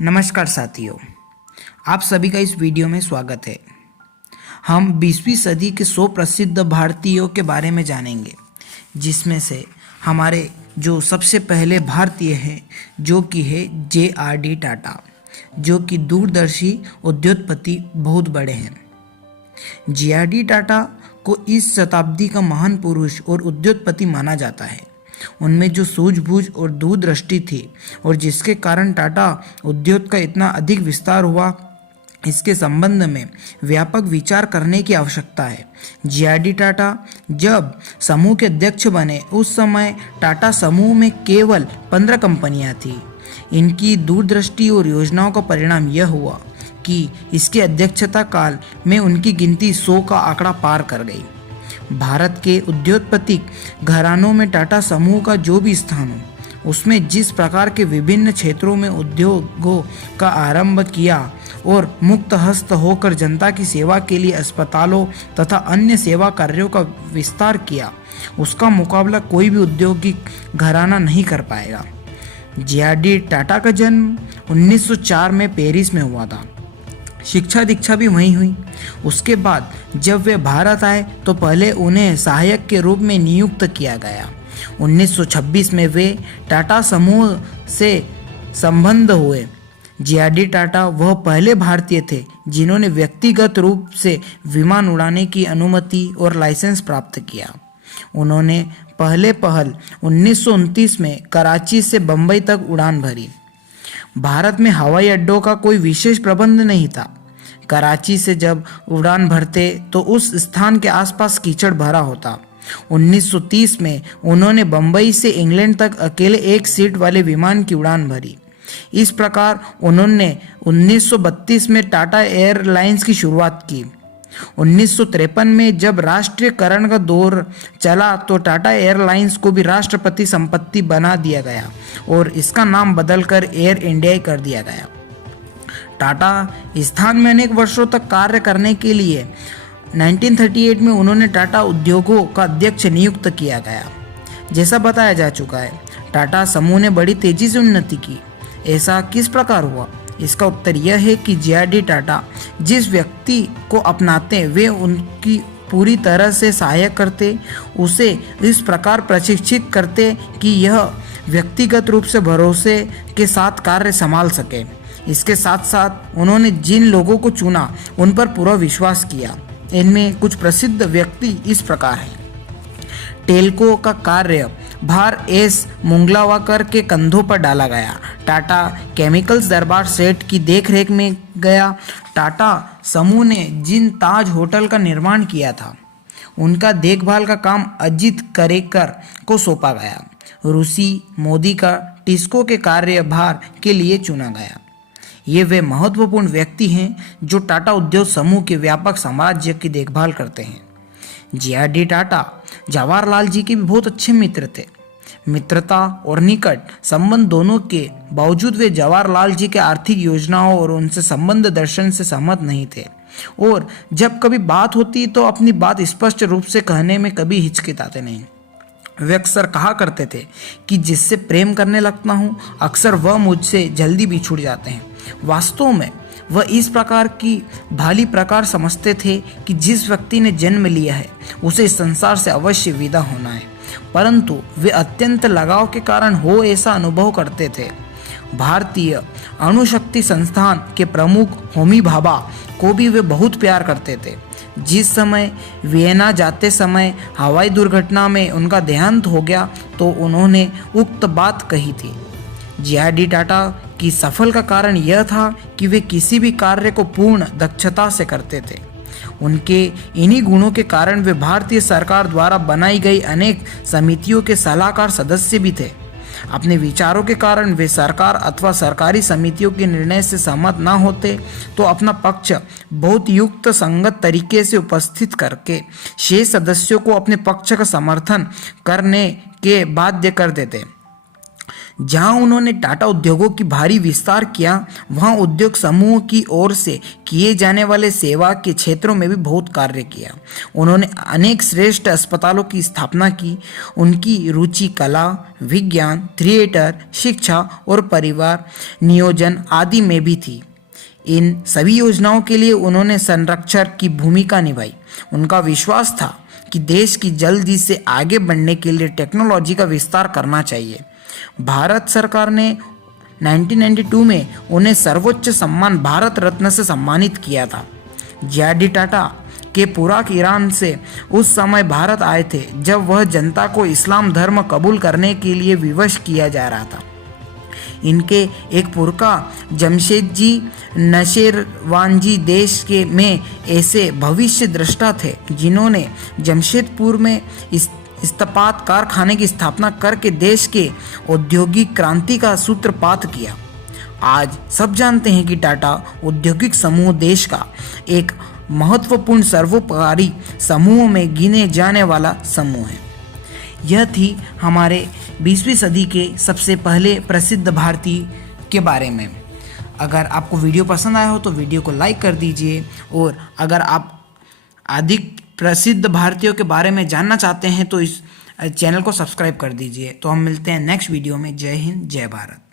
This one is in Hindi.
नमस्कार साथियों, आप सभी का इस वीडियो में स्वागत है। हम 20वीं सदी के 100 प्रसिद्ध भारतीयों के बारे में जानेंगे, जिसमें से हमारे जो सबसे पहले भारतीय हैं जो कि है JRD टाटा, जो कि दूरदर्शी उद्योगपति बहुत बड़े हैं। JRD टाटा को इस शताब्दी का महान पुरुष और उद्योगपति माना जाता है। उनमें जो सूझबूझ और दूरदृष्टि थी और जिसके कारण टाटा उद्योग का इतना अधिक विस्तार हुआ, इसके संबंध में व्यापक विचार करने की आवश्यकता है। JRD टाटा जब समूह के अध्यक्ष बने, उस समय टाटा समूह में केवल 15 कंपनियां थी। इनकी दूरदृष्टि और योजनाओं का परिणाम यह हुआ कि इसके अध्यक्षता काल में उनकी गिनती 100 का आंकड़ा पार कर गई। भारत के उद्योगपति घरानों में टाटा समूह का जो भी स्थान हो, उसमें जिस प्रकार के विभिन्न क्षेत्रों में उद्योगों का आरंभ किया और मुक्त हस्त होकर जनता की सेवा के लिए अस्पतालों तथा अन्य सेवा कार्यों का विस्तार किया, उसका मुकाबला कोई भी औद्योगिक घराना नहीं कर पाएगा। JRD टाटा का जन्म 1904 में पेरिस में हुआ था। शिक्षा दीक्षा भी वहीं हुई। उसके बाद जब वे भारत आए तो पहले उन्हें सहायक के रूप में नियुक्त किया गया। 1926 में वे टाटा समूह से संबद्ध हुए। JRD टाटा वह पहले भारतीय थे जिन्होंने व्यक्तिगत रूप से विमान उड़ाने की अनुमति और लाइसेंस प्राप्त किया। उन्होंने पहल 1929 में कराची से बम्बई तक उड़ान भरी। भारत में हवाई अड्डों का कोई विशेष प्रबंध नहीं था। कराची से जब उड़ान भरते तो उस स्थान के आसपास कीचड़ भरा होता। 1930 में उन्होंने बम्बई से इंग्लैंड तक अकेले एक सीट वाले विमान की उड़ान भरी। इस प्रकार उन्होंने 1932 में टाटा एयरलाइंस की शुरुआत की। 1953 में जब राष्ट्रीयकरण का दौर चला तो टाटा एयरलाइंस को भी राष्ट्रपति संपत्ति बना दिया गया और इसका नाम बदलकर एयर इंडिया कर दिया गया। टाटा स्थान में अनेक वर्षों तक कार्य करने के लिए 1938 में उन्होंने टाटा उद्योगों का अध्यक्ष नियुक्त किया गया। जैसा बताया जा चुका है, टाटा समूह ने बड़ी तेजी से उन्नति की। ऐसा किस प्रकार हुआ? इसका उत्तर यह है कि JRD टाटा जिस व्यक्ति को अपनाते वे उनकी पूरी तरह से सहायता करते, उसे इस प्रकार प्रशिक्षित करते कि यह व्यक्तिगत रूप से भरोसे के साथ कार्य संभाल सके। इसके साथ साथ उन्होंने जिन लोगों को चुना उन पर पूरा विश्वास किया। इनमें कुछ प्रसिद्ध व्यक्ति इस प्रकार हैं। टेल्को का कार्य भार एस मुंगलावाकर के कंधों पर डाला गया। टाटा केमिकल्स दरबार सेठ की देखरेख में गया। टाटा समूह ने जिन ताज होटल का निर्माण किया था, उनका देखभाल का काम अजित करेकर को सौंपा गया। रूसी मोदी का टिस्को के कार्यभार के लिए चुना गया। ये वे महत्वपूर्ण व्यक्ति हैं जो टाटा उद्योग समूह के व्यापक साम्राज्य की देखभाल करते हैं। JRD टाटा जवाहरलाल जी के भी बहुत अच्छे मित्र थे। मित्रता और निकट संबंध दोनों के बावजूद वे जवाहरलाल जी के आर्थिक योजनाओं और उनसे संबंध दर्शन से सहमत नहीं थे और जब कभी बात होती तो अपनी बात स्पष्ट रूप से कहने में कभी हिचकिचाते नहीं। वे अक्सर कहा करते थे कि जिससे प्रेम करने लगता हूँ, अक्सर वह मुझसे जल्दी बिछुड़ जाते हैं। वास्तव में वह इस प्रकार की भाली प्रकार समझते थे कि जिस व्यक्ति ने जन्म लिया है उसे इस संसार से अवश्य विदा होना है, परंतु वे अत्यंत लगाव के कारण हो ऐसा अनुभव करते थे। भारतीय अणुशक्ति संस्थान के प्रमुख होमी भाभा को भी वे बहुत प्यार करते थे। जिस समय वियना जाते समय हवाई दुर्घटना में उनका देहांत हो गया तो उन्होंने उक्त बात कही थी। JRD टाटा की सफल का कारण यह था कि वे किसी भी कार्य को पूर्ण दक्षता से करते थे। उनके इन्हीं गुणों के कारण वे भारतीय सरकार द्वारा बनाई गई अनेक समितियों के सलाहकार सदस्य भी थे। अपने विचारों के कारण वे सरकार अथवा सरकारी समितियों के निर्णय से सहमत न होते तो अपना पक्ष बहुत युक्त संगत तरीके से उपस्थित करके शेष सदस्यों को अपने पक्ष का समर्थन करने के बाध्य कर देते। जहां उन्होंने टाटा उद्योगों की भारी विस्तार किया, वहां उद्योग समूह की ओर से किए जाने वाले सेवा के क्षेत्रों में भी बहुत कार्य किया। उन्होंने अनेक श्रेष्ठ अस्पतालों की स्थापना की। उनकी रुचि कला, विज्ञान, थिएटर, शिक्षा और परिवार नियोजन आदि में भी थी। इन सभी योजनाओं के लिए उन्होंने संरक्षक की भूमिका निभाई। उनका विश्वास था कि देश की जल्दी से आगे बढ़ने के लिए टेक्नोलॉजी का विस्तार करना चाहिए। भारत सरकार ने 1992 में उन्हें सर्वोच्च सम्मान भारत रत्न से सम्मानित किया था। जे.आर.डी. टाटा के पुराक ईरान से उस समय भारत आए थे जब वह जनता को इस्लाम धर्म कबूल करने के लिए विवश किया जा रहा था। इनके एक पुरखा जमशेदजी नशेरवानजी देश के में ऐसे भविष्य दृष्टा थे जिन्होंने जमशेदपुर में इस्पात कारखाने की स्थापना करके देश के औद्योगिक क्रांति का सूत्रपात किया। आज सब जानते हैं कि टाटा औद्योगिक समूह देश का एक महत्वपूर्ण सर्वोपकारी समूह में गिने जाने वाला समूह है। यह थी हमारे 20वीं सदी के सबसे पहले प्रसिद्ध भारतीय के बारे में। अगर आपको वीडियो पसंद आया हो तो वीडियो को लाइक कर दीजिए, और अगर आप अधिक प्रसिद्ध भारतीयों के बारे में जानना चाहते हैं तो इस चैनल को सब्सक्राइब कर दीजिए। तो हम मिलते हैं नेक्स्ट वीडियो में। जय हिंद, जय भारत।